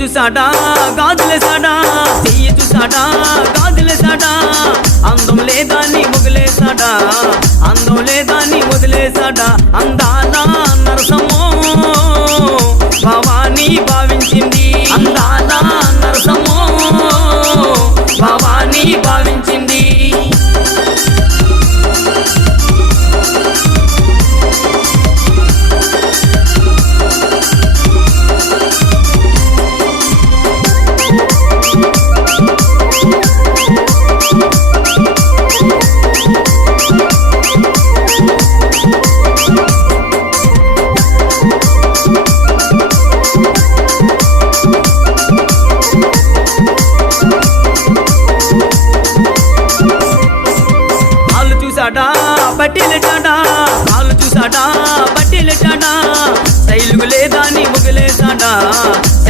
చూసాడా గాజులేసాడా, చెయ్యి చూసాడా గాజులేసాడా, అందం లేదాన్ని వదిలేసాడా, అందం లేదాన్ని వదిలేసాడా. అందాల నరసమ్మో భావాన్ని భావించిన